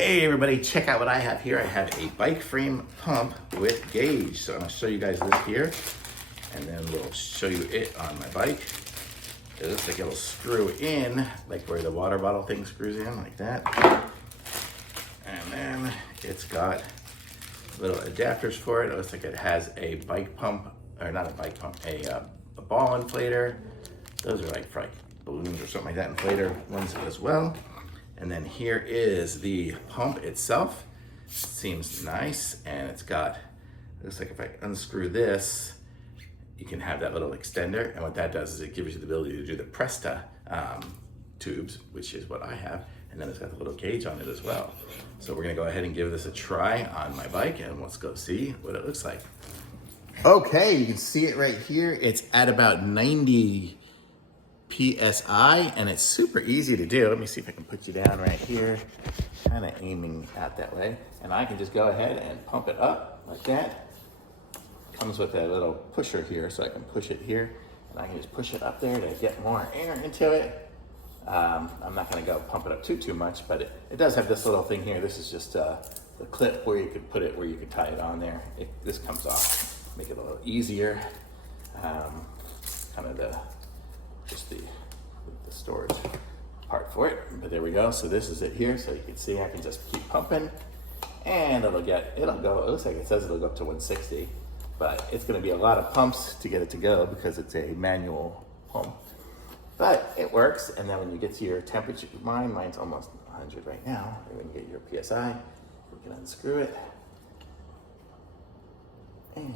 Hey everybody, check out what I have here. I have a bike frame pump with gauge. So I'm gonna show you guys this here, and then we'll show you it on my bike. It looks like it'll screw in, like where the water bottle thing screws in, like that. And then it's got little adapters for it. It looks like it has a bike pump, or not a bike pump, a ball inflator. Those are like for like balloons or something like that, inflator ones as well. And then here is the pump itself. Seems nice, and it's got, looks like if I unscrew this, you can have that little extender, and what that does is it gives you the ability to do the Presta tubes, which is what I have, and then it's got the little gauge on it as well. So we're gonna go ahead and give this a try on my bike, and let's go see what it looks like. Okay, you can see it right here. It's at about 90 PSI, and it's super easy to do. Let me see if I can put you down right here, kind of aiming out that way. And I can just go ahead and pump it up like that. Comes with a little pusher here, so I can push it here, and I can just push it up there to get more air into it. I'm not gonna go pump it up too much, but it does have this little thing here. This is just the clip where you could put it, where you could tie it on there. This comes off, make it a little easier. Kind of just the storage part for it, but there we go. So this is it here, so you can see I can just keep pumping, and it'll go, it looks like it says it'll go up to 160, but it's going to be a lot of pumps to get it to go because it's a manual pump, but it works. And then when you get to your temperature, mine's almost 100 right now. When you get your PSI, we can unscrew it, and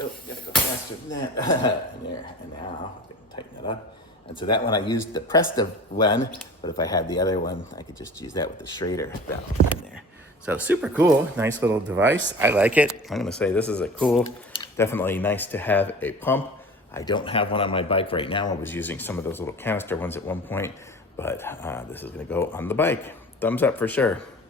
oh, you gotta go faster than that. And there, and now I can tighten that up. And so that one I used the Presta one, but if I had the other one, I could just use that with the Schrader valve in there. So super cool, nice little device. I like it. I'm gonna say this is a cool, definitely nice to have a pump. I don't have one on my bike right now. I was using some of those little canister ones at one point, but this is gonna go on the bike. Thumbs up for sure.